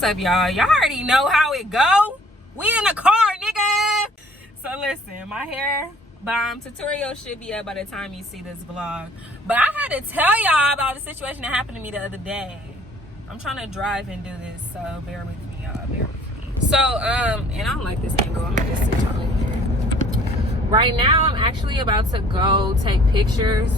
What's up, y'all? Y'all already know how it go. We in the car, nigga. So listen, my hair bomb tutorial should be up by the time you see this vlog. But I had to tell y'all about the situation that happened to me the other day. I'm trying to drive and do this, so bear with me, y'all. Bear with me. So, and I don't like this angle. I'm gonna just sit y'all in here. Right now, I'm actually about to go take pictures.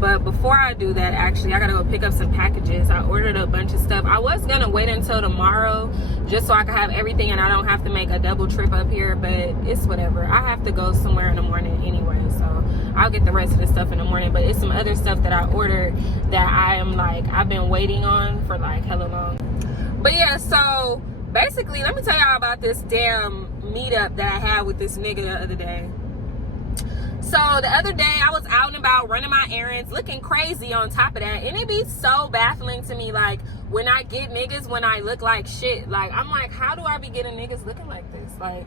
But before I do that, actually, I gotta go pick up some packages. I ordered a bunch of stuff. I was gonna wait until tomorrow just so I could have everything and I don't have to make a double trip up here, but it's whatever. I have to go somewhere in the morning anyway, so I'll get the rest of the stuff in the morning. But it's some other stuff that I ordered that I am like, I've been waiting on for like hella long. But yeah, so basically, let me tell y'all about this damn meetup that I had with this nigga the other day. So the other day I was out and about running my errands, looking crazy on top of that. And it be so baffling to me, like when I get niggas when I look like shit. Like I'm like, how do I be getting niggas looking like this? Like,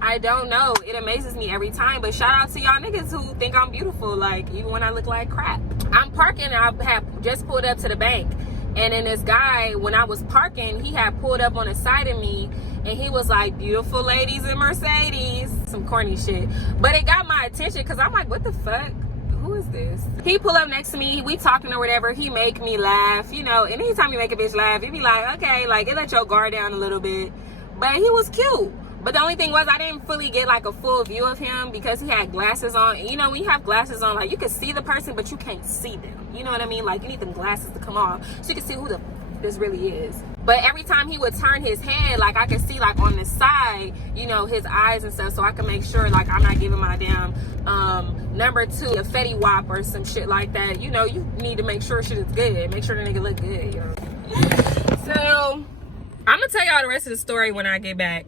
I don't know. It amazes me every time. But shout out to y'all niggas who think I'm beautiful, like even when I look like crap. I'm parking, I have just pulled up to the bank. And then this guy, when I was parking, he had pulled up on the side of me and he was like, beautiful ladies in Mercedes. Some corny shit. But it got my attention because I'm like, what the fuck? Who is this? He pull up next to me, we talking or whatever, he make me laugh, you know, and anytime you make a bitch laugh, you be like, okay, like it let your guard down a little bit. But he was cute. But the only thing was I didn't fully get like a full view of him because he had glasses on. And, you know, when you have glasses on, like you can see the person, but you can't see them. You know what I mean? Like you need them glasses to come off so you can see who the this really is. But every time he would turn his head, like I could see like on the side, you know, his eyes and stuff, so I can make sure like I'm not giving my damn number 2 a Fetty Wap or some shit like that. You know, you need to make sure shit is good. Make sure the nigga look good, you know. So I'm gonna tell y'all the rest of the story when I get back,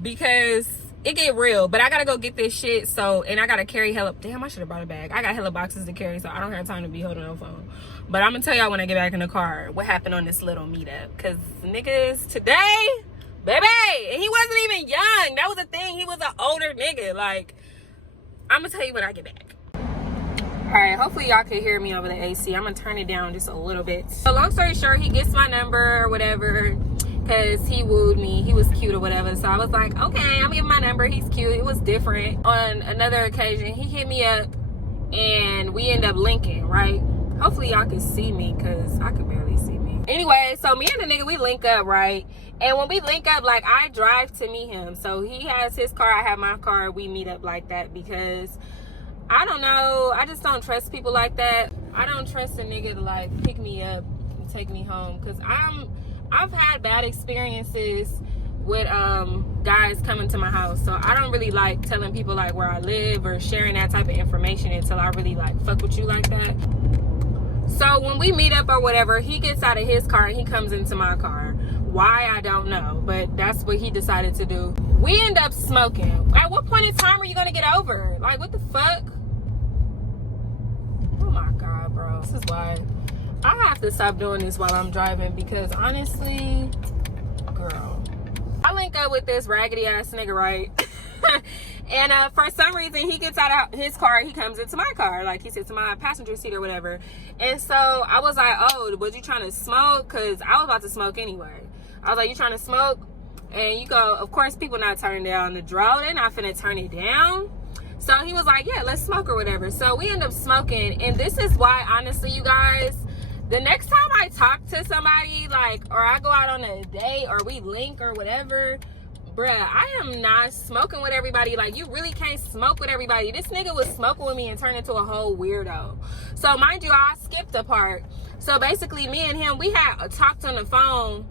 because it get real. But I gotta go get this shit, so, and I gotta carry hella, damn, I should have brought a bag. I got hella boxes to carry, so I don't have time to be holding no phone. But I'm gonna tell y'all when I get back in the car what happened on this little meetup. Cause niggas today, baby, and he wasn't even young. That was the thing. He was an older nigga. Like, I'm gonna tell you when I get back. All right, hopefully y'all can hear me over the AC. I'm gonna turn it down just a little bit. So long story short, he gets my number or whatever, because he wooed me. He was cute or whatever. So I was like, okay, I'm gonna give him my number. He's cute. It was different. On another occasion, he hit me up and we end up linking, right? Hopefully y'all can see me because I can barely see me. Anyway, so me and the nigga, we link up, right? And when we link up, like I drive to meet him. So he has his car, I have my car. We meet up like that because I don't know. I just don't trust people like that. I don't trust a nigga to like pick me up and take me home because I've had bad experiences with guys coming to my house, so I don't really like telling people like where I live or sharing that type of information until I really like fuck with you like that. So when we meet up or whatever, he gets out of his car and he comes into my car. Why, I don't know, but that's what he decided to do. We end up smoking. At what point in time are you gonna get over? Like, what the fuck? Oh my God, bro. This is why I have to stop doing this while I'm driving, because honestly, girl, I link up with this raggedy ass nigga, right? And for some reason, he gets out of his car, he comes into my car, like he sits in my passenger seat or whatever. And so I was like, oh, was you trying to smoke? Because I was about to smoke anyway. I was like, you trying to smoke? And you go, of course, people not turning down the draw. They're not finna turn it down. So he was like, yeah, let's smoke or whatever. So we end up smoking. And this is why, honestly, you guys, the next time I talk to somebody, like, or I go out on a date or we link or whatever, bruh, I am not smoking with everybody. Like, you really can't smoke with everybody. This nigga was smoking with me and turned into a whole weirdo. So mind you, I skipped a part. So basically, me and him, we had talked on the phone,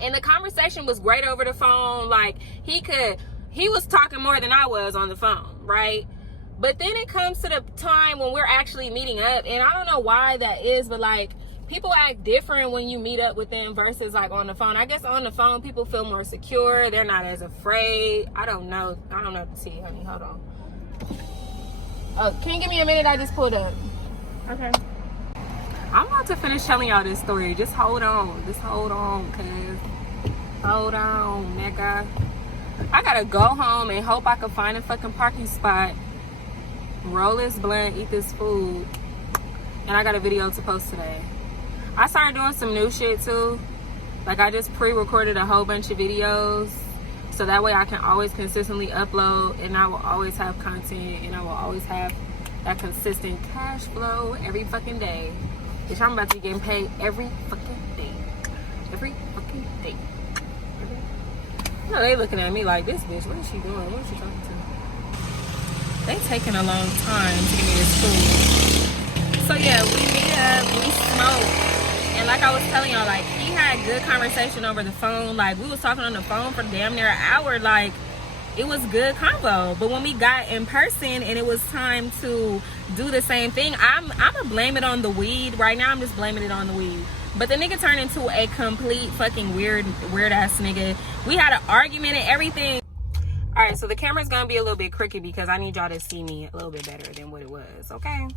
and the conversation was great over the phone. Like, he was talking more than I was on the phone, right? But then it comes to the time when we're actually meeting up, and I don't know why that is, but like, people act different when you meet up with them versus like on the phone. I guess on the phone, people feel more secure. They're not as afraid. I don't know. I don't know what to see, honey. Hold on. Oh, can you give me a minute? I just pulled up. Okay. I'm about to finish telling y'all this story. Just hold on. Just hold on, cuz. Hold on, nigga. I gotta go home and hope I can find a fucking parking spot, roll this blunt, eat this food, and I got a video to post today. I started doing some new shit too. Like, I just pre-recorded a whole bunch of videos so that way I can always consistently upload, and I will always have content, and I will always have that consistent cash flow every fucking day. Bitch, I'm about to be getting paid every fucking day. Every fucking day. You know, they looking at me like, this bitch, what is she doing? What is she talking to? They taking a long time to give me this food. So yeah, we meet up, we smoke. And like I was telling y'all, like, he had good conversation over the phone. Like, we was talking on the phone for damn near an hour. Like, it was good convo. But when we got in person and it was time to do the same thing, I'm gonna blame it on the weed. Right now, I'm just blaming it on the weed. But the nigga turned into a complete fucking weird ass nigga. We had an argument and everything. All right, so the camera's gonna be a little bit crooked because I need y'all to see me a little bit better than what it was, okay?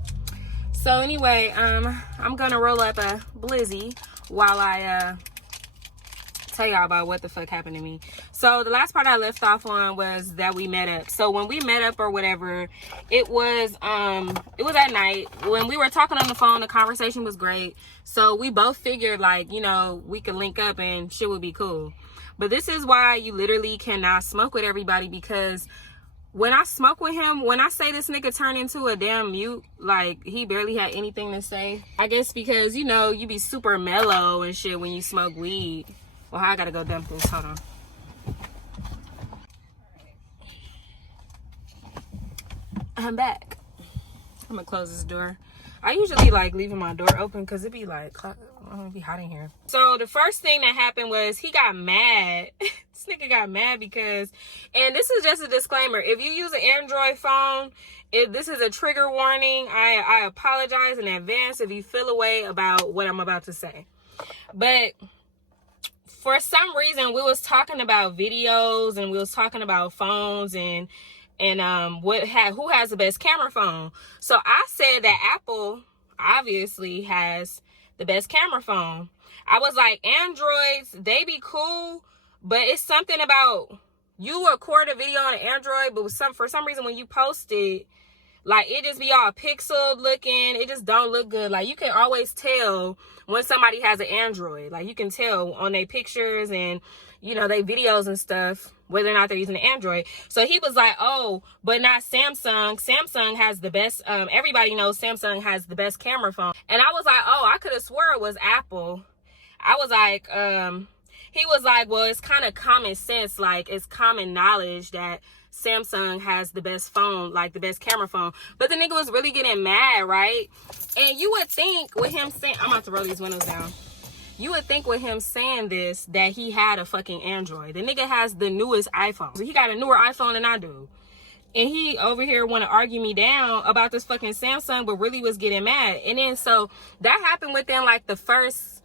So anyway, I'm gonna roll up a blizzy while I tell y'all about what the fuck happened to me. So the last part I left off on was that we met up. So when we met up or whatever, it was at night. When we were talking on the phone, the conversation was great. So we both figured, like, you know, we could link up and shit would be cool. But this is why you literally cannot smoke with everybody, because when I smoke with him, when I say this nigga turned into a damn mute, like, he barely had anything to say. I guess because, you know, you be super mellow and shit when you smoke weed. Well, I gotta go dump this. Hold on. I'm back. I'm gonna close this door. I usually like leaving my door open because it be like, it'd be hot in here. So the first thing that happened was he got mad. This nigga got mad because, and this is just a disclaimer, if you use an Android phone, if this is a trigger warning, I apologize in advance if you feel a way about what I'm about to say. But for some reason, we was talking about videos and we was talking about phones and who has the best camera phone. So I said that Apple obviously has the best camera phone. I was like, Androids, they be cool, but it's something about, you record a video on an Android, but for some reason when you post it, like, it just be all pixeled looking. It just don't look good. Like, you can always tell when somebody has an Android. Like, you can tell on their pictures and, you know, their videos and stuff, whether or not they're using an Android. So he was like, oh, but not Samsung. Samsung has the best, everybody knows Samsung has the best camera phone. And I was like, oh, I could have swore it was Apple. I was like, he was like, well, it's kind of common sense. Like, it's common knowledge that Samsung has the best phone, like the best camera phone. But the nigga was really getting mad, right? And you would think with him saying, I'm about to roll these windows down. You would think with him saying this that he had a fucking Android. The nigga has the newest iPhone. So he got a newer iPhone than I do. And he over here want to argue me down about this fucking Samsung, but really was getting mad. And then so that happened within like the first,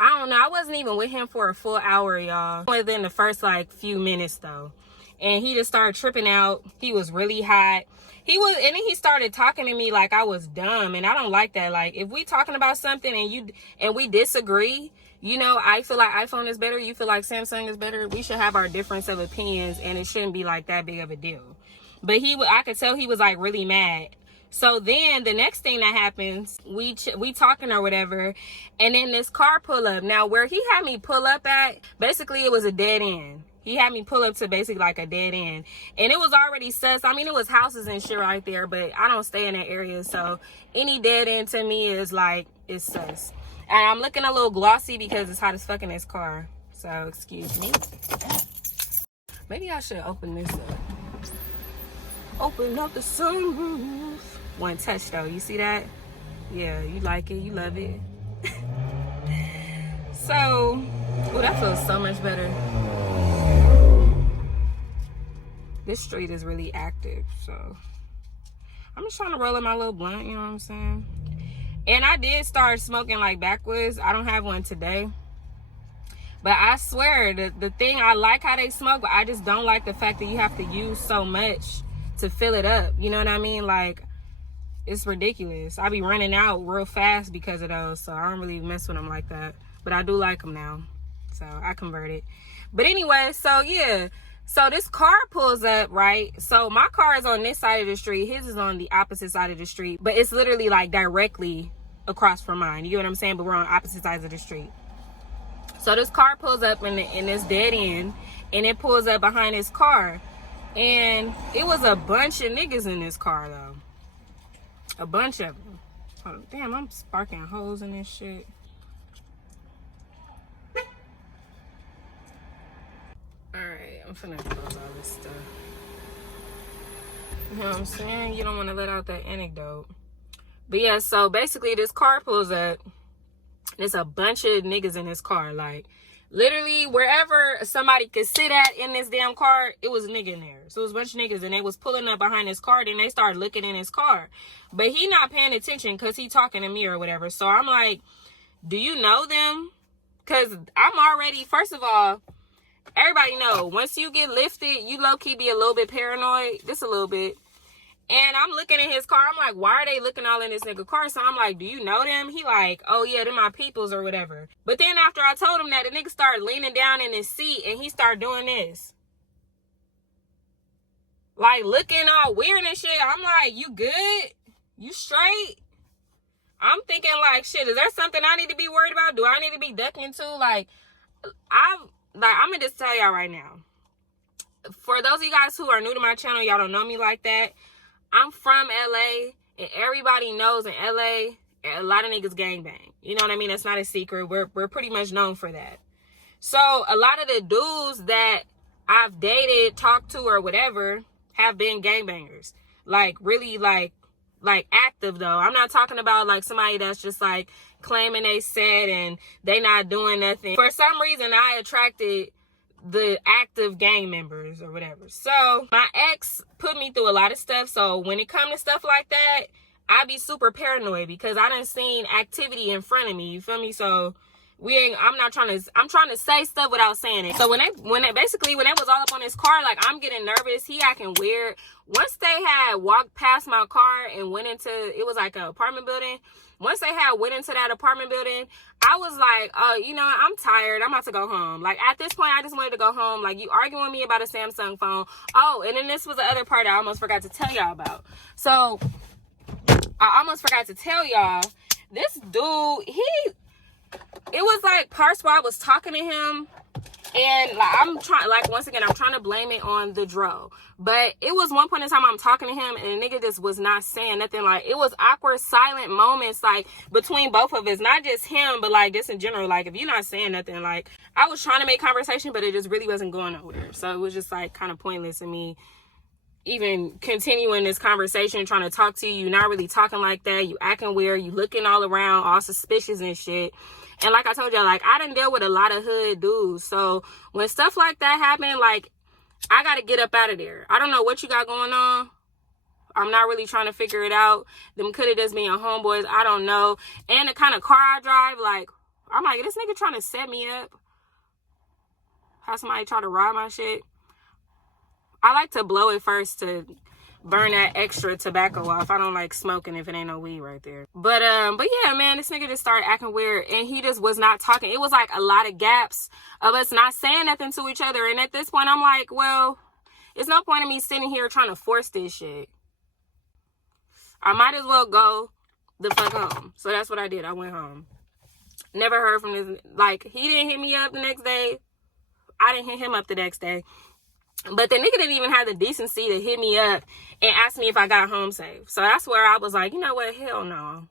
I don't know, I wasn't even with him for a full hour, y'all. Within the first like few minutes though. And he just started tripping out. He was really hot. And then he started talking to me like I was dumb, and I don't like that. Like, if we talking about something and we disagree, you know, I feel like iPhone is better, you feel like Samsung is better, we should have our difference of opinions, and it shouldn't be like that big of a deal. But I could tell he was like really mad. So then the next thing that happens, we talking or whatever, and then this car pull up. Now where he had me pull up at, basically it was a dead end. He had me pull up to basically like a dead end. And it was already sus. I mean, it was houses and shit right there, but I don't stay in that area. So any dead end to me is like, it's sus. And I'm looking a little glossy because it's hot as fuck in this car. So excuse me. Maybe I should open this up. Open up the sunroof. One touch though, you see that? Yeah, you like it, you love it. So, oh, that feels so much better. This street is really active, so I'm just trying to roll up my little blunt, you know what I'm saying? And I did start smoking like backwards. I don't have one today. But I swear, the thing, I like how they smoke, but I just don't like the fact that you have to use so much to fill it up. You know what I mean? Like, it's ridiculous. I be running out real fast because of those, so I don't really mess with them like that. But I do like them now, so I converted. But anyway, so yeah. So this car pulls up, right? So my car is on this side of the street. His is on the opposite side of the street. But it's literally like directly across from mine. You know what I'm saying? But we're on opposite sides of the street. So this car pulls up in this dead end, and it pulls up behind his car. And it was a bunch of niggas in this car, though. A bunch of them. Oh, damn, I'm sparking holes in this shit. Alright, I'm finna close all this stuff. You know what I'm saying? You don't want to let out that anecdote. But yeah, so basically this car pulls up. There's a bunch of niggas in this car. Like, literally, wherever somebody could sit at in this damn car, it was a nigga in there. So it was a bunch of niggas, and they was pulling up behind his car, then they started looking in his car. But he not paying attention because he talking to me or whatever. So I'm like, do you know them? Because I'm already, first of all, everybody know, once you get lifted, you low-key be a little bit paranoid. Just a little bit. And I'm looking at his car. I'm like, why are they looking all in this nigga car? So I'm like, do you know them? He like, oh yeah, they're my peoples or whatever. But then after I told him that, the nigga started leaning down in his seat and he started doing this. Like looking all weird and shit. I'm like, you good? You straight? I'm thinking like, shit, is there something I need to be worried about? Do I need to be ducking too? Like, I'm gonna just tell y'all right now. For those of you guys who are new to my channel, y'all don't know me like that. I'm from LA, and everybody knows in LA, a lot of niggas gangbang. You know what I mean? That's not a secret. We're pretty much known for that. So a lot of the dudes that I've dated, talked to, or whatever have been gangbangers. Like, really, like active, though. I'm not talking about, like, somebody that's just, like, claiming they said and they not doing nothing. For some reason, I attracted the active gang members or whatever. So my ex put me through a lot of stuff. So when it comes to stuff like that, I be super paranoid because I done seen activity in front of me. You feel me? So I'm trying to say stuff without saying it. So when they was all up on his car, like, I'm getting nervous. He acting weird. Once they had walked past my car and went into, it was like an apartment building. Once they had went into that apartment building, I was like, oh, you know, I'm tired. I'm about to go home. Like, at this point, I just wanted to go home. Like, you arguing with me about a Samsung phone. Oh, and then this was the other part I almost forgot to tell y'all about. So, I almost forgot to tell y'all, this dude, it was like parts where I was talking to him, and like, once again, I'm trying to blame it on the dro. But it was one point in time I'm talking to him, and the nigga just was not saying nothing. Like, it was awkward, silent moments, like, between both of us. Not just him, but, like, just in general. Like, if you're not saying nothing, like, I was trying to make conversation, but it just really wasn't going nowhere. So it was just, like, kind of pointless to me even continuing this conversation, trying to talk to you. You're not really talking like that. You acting weird. You looking all around, all suspicious and shit. And like I told y'all, like, I done dealt with a lot of hood dudes. So when stuff like that happen, like, I got to get up out of there. I don't know what you got going on. I'm not really trying to figure it out. Them could have just been your homeboys. I don't know. And the kind of car I drive, like, I'm like, this nigga trying to set me up. Have somebody try to rob my shit. I like to blow it first to burn that extra tobacco off. I don't like smoking if it ain't no weed right there. But yeah, man, this nigga just started acting weird, and he just was not talking. It was like a lot of gaps of us not saying nothing to each other. And at this point, I'm like, well, it's no point in me sitting here trying to force this shit. I might as well go the fuck home. So that's what I did. I went home. Never heard from this. Like, he didn't hit me up the next day. I didn't hit him up the next day. But the nigga didn't even have the decency to hit me up and ask me if I got home safe. So that's where I was like, you know what? Hell no.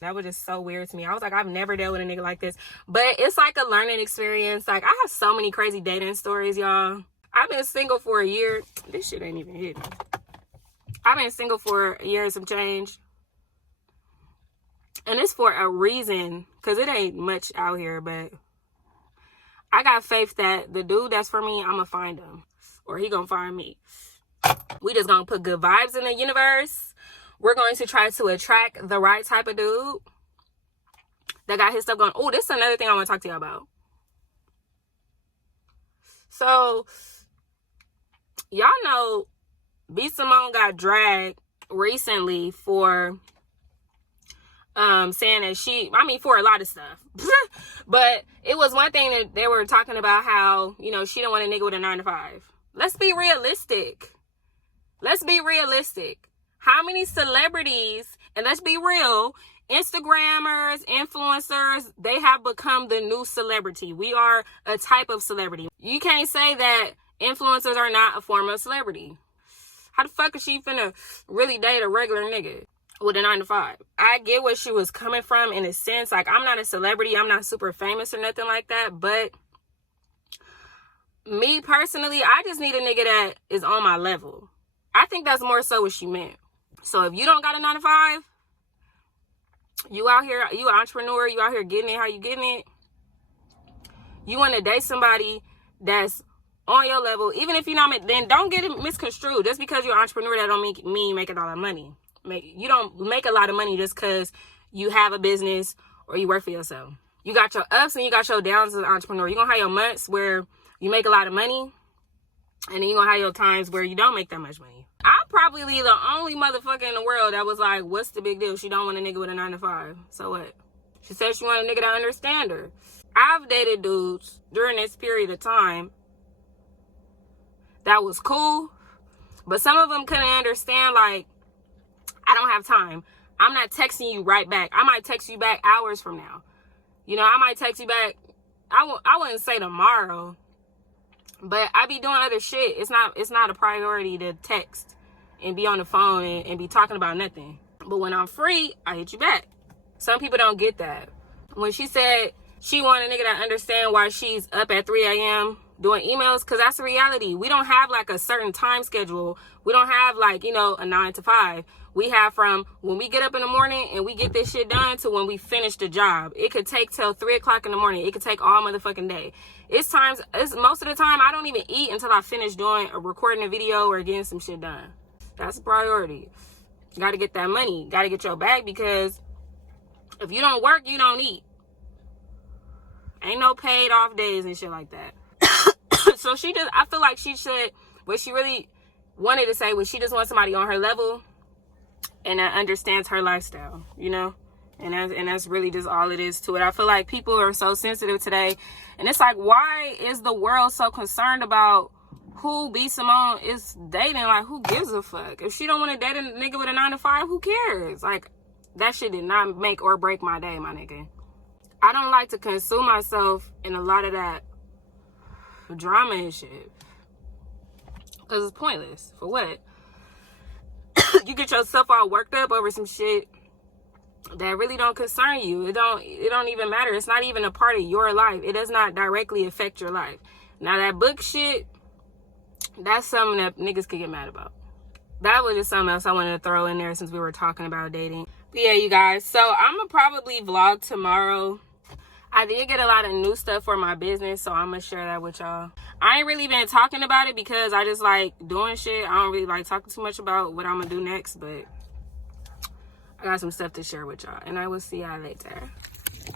That was just so weird to me. I was like, I've never dealt with a nigga like this. But it's like a learning experience. Like, I have so many crazy dating stories, y'all. I've been single for a year. This shit ain't even hit me. I've been single for a year and some change. And it's for a reason. Because it ain't much out here, but I got faith that the dude that's for me, I'm going to find him. Or he going to find me. We just going to put good vibes in the universe. We're going to try to attract the right type of dude that got his stuff going. Oh, this is another thing I want to talk to you about. So, y'all know B. Simone got dragged recently for saying that for a lot of stuff. But it was one thing that they were talking about how, you know, she don't want a nigga with a 9-to-5. Let's be realistic. Let's be realistic. How many celebrities, and let's be real, Instagrammers, influencers, they have become the new celebrity. We are a type of celebrity. You can't say that influencers are not a form of celebrity. How the fuck is she finna really date a regular nigga with a 9-to-5? I get where she was coming from in a sense. Like, I'm not a celebrity. I'm not super famous or nothing like that. But me personally, I just need a nigga that is on my level. I think that's more so what she meant. So if you don't got a 9-to-5, you out here, you an entrepreneur, you out here getting it how you getting it, you want to date somebody that's on your level, even if you're not, then don't get it misconstrued. Just because you're an entrepreneur, that don't mean making a lot of money. You don't make a lot of money just because you have a business or you work for yourself. You got your ups and you got your downs as an entrepreneur. You're going to have your months where you make a lot of money, and then you're going to have your times where you don't make that much money. I'm probably the only motherfucker in the world that was like, what's the big deal? She don't want a nigga with a 9-to-5. So what? She said she wanted a nigga that understand her. I've dated dudes during this period of time that was cool, but some of them couldn't understand, like, I don't have time. I'm not texting you right back. I might text you back hours from now. You know, I might text you back, I wouldn't say tomorrow, but I be doing other shit. It's not a priority to text and be on the phone and be talking about nothing. But when I'm free, I hit you back. Some people don't get that. When she said she wanted a nigga that understand why she's up at 3 a.m. doing emails, because that's the reality. We don't have like a certain time schedule. We don't have like, you know, a 9-to-5. We have from when we get up in the morning and we get this shit done to when we finish the job. It could take till 3 o'clock in the morning. It could take all motherfucking day. It's most of the time I don't even eat until I finish recording a video or getting some shit done. That's a priority. You got to get that money. Got to get your bag, because if you don't work, you don't eat. Ain't no paid off days and shit like that. So I feel like she should, what she really wanted to say was she just wants somebody on her level and that understands her lifestyle, you know? And that's really just all it is to it. I feel like people are so sensitive today. And it's like, why is the world so concerned about who B. Simone is dating? Like, who gives a fuck? If she don't want to date a nigga with a 9-to-5, who cares? Like, that shit did not make or break my day, my nigga. I don't like to consume myself in a lot of that drama and shit, because it's pointless. For what? You get yourself all worked up over some shit that really don't concern you. It don't even matter. It's not even a part of your life. It does not directly affect your life. Now that book shit, that's something that niggas could get mad about. That was just something else I wanted to throw in there since we were talking about dating. But yeah, you guys, so I'm gonna probably vlog tomorrow. I did get a lot of new stuff for my business, so I'm gonna share that with y'all. I ain't really been talking about it because I just like doing shit. I don't really like talking too much about what I'm gonna do next, but I got some stuff to share with y'all, and I will see y'all later.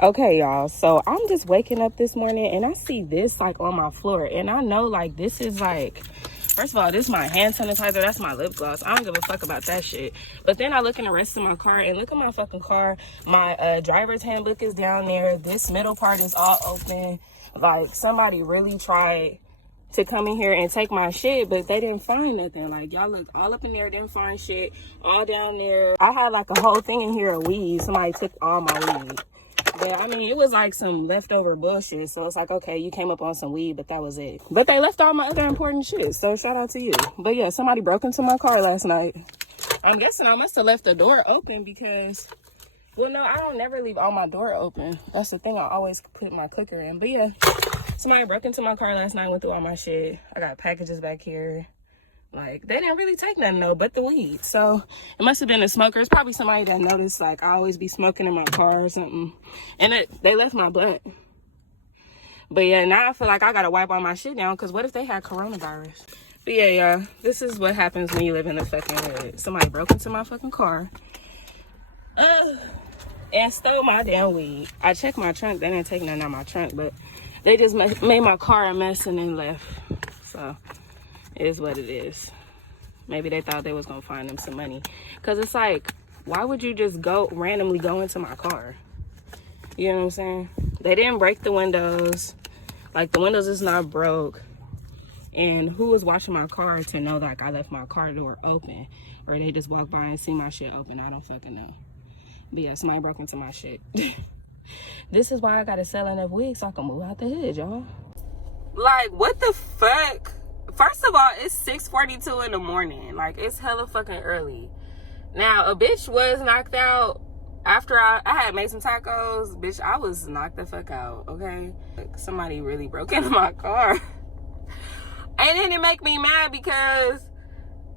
Okay, y'all, so I'm just waking up this morning and I see this like on my floor, and I know like this is like, first of all, this is my hand sanitizer, that's my lip gloss. I don't give a fuck about that shit. But then I look in the rest of my car, and look at my fucking car. My driver's handbook is down there. This middle part is all open. Like, somebody really tried to come in here and take my shit, but they didn't find nothing. Like, y'all looked all up in there, didn't find shit. All down there. I had like a whole thing in here of weed. Somebody took all my weed. But I mean, it was like some leftover bullshit. So it's like, okay, you came up on some weed, but that was it. But they left all my other important shit. So shout out to you. But yeah, somebody broke into my car last night. I'm guessing I must have left the door open because, well, no, I don't never leave all my door open. That's the thing. I always put my cooker in. But yeah, somebody broke into my car last night, went through all my shit. I got packages back here. Like, they didn't really take nothing though but the weed. So it must have been a smoker. It's probably somebody that noticed like I always be smoking in my car or something, and they left my blunt. But yeah, now I feel like I gotta wipe all my shit down, because what if they had coronavirus? But yeah, y'all, this is what happens when you live in the fucking hood. Somebody broke into my fucking car and stole my damn weed. I checked my trunk. They didn't take nothing out of my trunk, but they just made my car a mess and then left. So it is what it is. Maybe they thought they was gonna find them some money, because it's like, why would you just randomly go into my car? You know what I'm saying? They didn't break the windows. Like, the windows is not broke. And who was watching my car to know like I left my car door open, or they just walked by and see my shit open? I don't fucking know. But yeah, somebody broke into my shit. This is why I gotta sell enough wigs so I can move out the hood, y'all. Like, what the fuck? First of all, it's 6:42 in the morning. Like, it's hella fucking early. Now, a bitch was knocked out after I had made some tacos. Bitch, I was knocked the fuck out, okay? Like, somebody really broke into my car. And then it make me mad because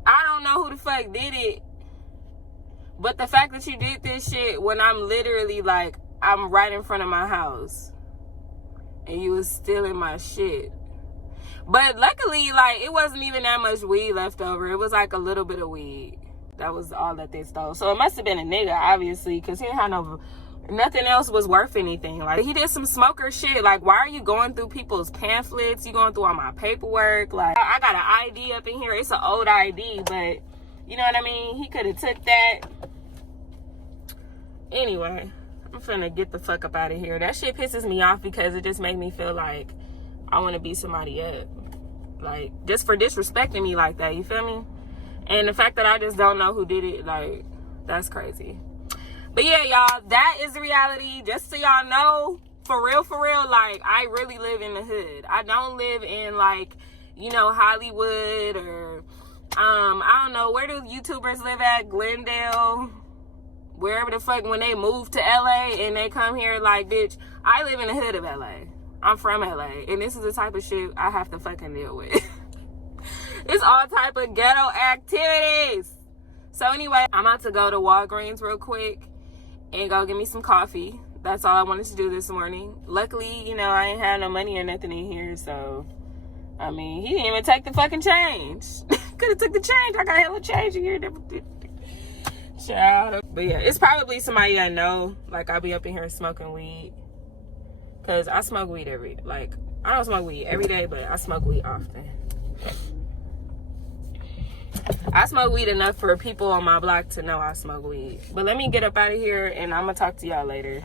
I don't know who the fuck did it. But the fact that you did this shit when I'm literally, like, I'm right in front of my house. And you was stealing my shit. But luckily, like, it wasn't even that much weed left over. It was like a little bit of weed. That was all that they stole. So it must have been a nigga, obviously, because he didn't have nothing else was worth anything. Like, he did some smoker shit. Like, why are you going through people's pamphlets? You going through all my paperwork? Like, I got an ID up in here. It's an old ID, but you know what I mean? He could have took that. Anyway, I'm finna get the fuck up out of here. That shit pisses me off because it just makes me feel like I want to beat somebody up. Like, just for disrespecting me like that, you feel me? And the fact that I just don't know who did it, like, that's crazy. But yeah, y'all, that is the reality. Just so y'all know, for real, like, I really live in the hood. I don't live in, like, you know, Hollywood or, I don't know, where do YouTubers live at? Glendale, wherever the fuck, when they move to LA and they come here, like, bitch, I live in the hood of LA. I'm from LA, and this is the type of shit I have to fucking deal with. It's all type of ghetto activities. So anyway, I'm about to go to Walgreens real quick and go get me some coffee. That's all I wanted to do this morning. Luckily, you know, I ain't had no money or nothing in here, so, I mean, he didn't even take the fucking change. Could have took the change. I got hella change in here. Child. But yeah, it's probably somebody I know. Like, I'll be up in here smoking weed. Because I smoke weed I don't smoke weed every day, but I smoke weed often. I smoke weed enough for people on my block to know I smoke weed. But let me get up out of here, and I'm going to talk to y'all later.